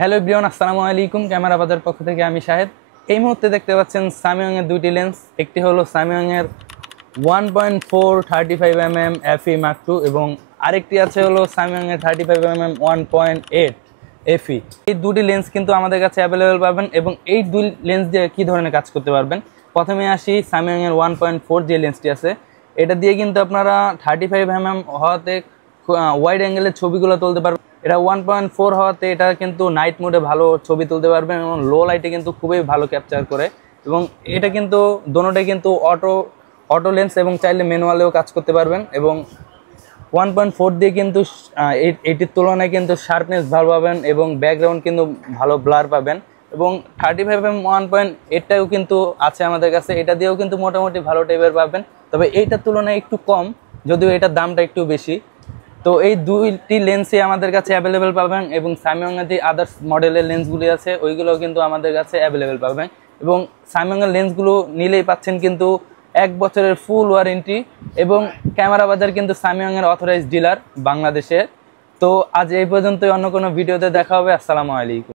Hello everyone, আসসালামু আলাইকুম। Camera বাজার পক্ষ থেকে আমি শাহেদ। এই মুহূর্তে দেখতে পাচ্ছেন সামইয়ং এর দুইটি লেন্স। একটি হলো সামইয়ং এর 1.4 35mm FE Mark II এবং আরেকটি আছে হলো সামইয়ং এর 35mm 1.8 FE। এই দুটি লেন্স কিন্তু আমাদের কাছে অ্যাভেলেবেল পাবেন এবং এই দুই লেন্স দিয়ে কী ধরনের কাজ করতে পারবেন। প্রথমে আসি সামইয়ং এর 1.4 যে লেন্সটি আছে, এটা দিয়ে কিন্তু আপনারা 35mm হওয়াতে ওয়াইড অ্যাঙ্গেলের ছবিগুলো তুলতে পারবেন। এটা 1.4 হওয়াতে এটা কিন্তু নাইট মোডে ভালো ছবি তুলতে পারবেন এবং লো লাইটে কিন্তু খুবই ভালো ক্যাপচার করে। এবং এটা কিন্তু দোনোটাই কিন্তু অটো লেন্স এবং চাইলে ম্যানুয়ালেও কাজ করতে পারবেন। এবং 1.4 দিয়ে কিন্তু এইটির তুলনায় কিন্তু শার্পনেস ভালো পাবেন এবং ব্যাকগ্রাউন্ড কিন্তু ভালো ব্লার পাবেন। এবং 35mm 1.8টাও কিন্তু আছে আমাদের কাছে, এটা দিয়েও কিন্তু মোটামুটি ভালো টাইপের পাবেন, তবে এইটার তুলনায় একটু কম, যদিও এটার দামটা একটু বেশি। তো এই দুইটি লেন্সই আমাদের কাছে অ্যাভেলেবেল পাবেন এবং সামইয়ংয়ের যে আদার্স মডেলের লেন্সগুলি আছে ওইগুলোও কিন্তু আমাদের কাছে অ্যাভেলেবেল পাবেন। এবং সামইয়ংয়ের লেন্সগুলো নিলেই পাচ্ছেন কিন্তু 1 বছরের ফুল ওয়ারেন্টি এবং ক্যামেরা বাজার কিন্তু সামইয়ংয়ের অথরাইজড ডিলার বাংলাদেশে। তো আজ এই পর্যন্তই, অন্য কোনো ভিডিওতে দেখা হবে। আসসালামু আলাইকুম।